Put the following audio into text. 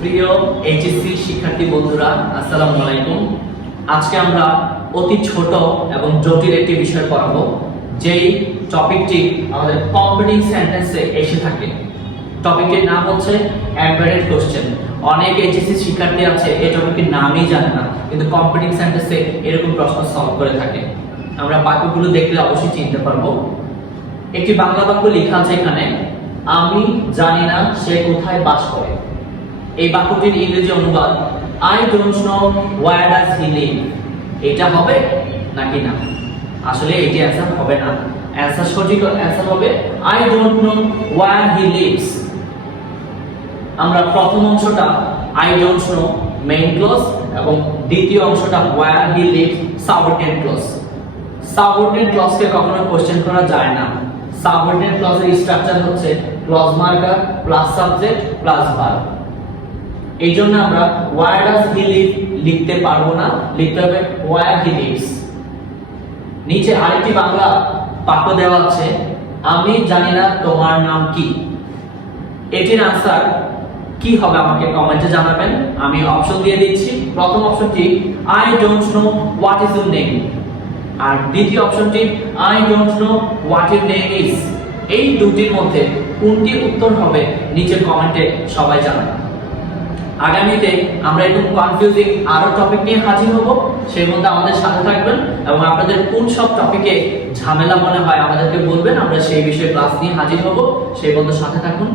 প্রিয় এইচএসসি শিক্ষার্থী বন্ধুরা, আসসালামু আলাইকুম। আজকে আমরা অতি ছোট এবং জটিল একটি বিষয় পড়াবো, যেই টপিকটি আমাদের কম্পিটিং সেন্টেন্সে এসে থাকে। টপিকটির নাম হচ্ছে এমবেডেড কোশ্চেন। অনেক এইচএসসি শিক্ষার্থী আছে এই টপিকটির নামই জানে না, কিন্তু কম্পিটিং সেন্টেন্সে এরকম প্রশ্ন সলভ করে থাকে। আমরা বাক্যগুলো দেখলে অবশ্যই চিনতে পারবো। একটি বাংলা বাক্য লেখা আছে এখানে, আমি জানি না সে কোথায় বাস করে। এই বাক্যটির ইংরেজি অনুবাদ I don't know where does he live. এটা হবে নাকি না? আসলে এটি অ্যানসার হবে না। সঠিক অ্যানসার হবে I don't know where he lives. আমরা প্রথম অংশটা I don't know main clause এবং দ্বিতীয় অংশটা where he lives subordinate clause. Subordinate ক্লজকে কখনো কোশ্চেন করা যায় না। সাবঅর্ডিনেট ক্লজের স্ট্রাকচার হচ্ছে clause marker plus subject plus verb. এই জন্য আমরা ওয়্যার ডাজ হি লিভ লিখতে পারবো না, লিখতে হবে ওয়্যার হি লিভস। নিচে আরেকটি বাংলা বাক্য দেওয়া আছে, আমি জানি না তোমার নাম কি। এটির আনসার কি হবে আমাকে কমেন্টে জানাবেন। আমি অপশন দিয়ে দিচ্ছি। প্রথম অপশনটি I don't know what is your name, আর দ্বিতীয় অপশনটি I don't know what your name is. এই দুটির মধ্যে কোনটি উত্তর হবে নিচে কমেন্টে সবাই জানাবেন। আগামীতে আমরা একটু কনফিউজিং আরো টপিক নিয়ে হাজির হব, সেই মধ্যে আমাদের সাথে থাকবেন এবং আপনাদের কোন সব টপিকে ঝামেলা মনে হয় আমাদেরকে বলবেন, আমরা সেই বিষয়ে ক্লাস নিয়ে হাজির হব। সেই মধ্যে সাথে থাকুন।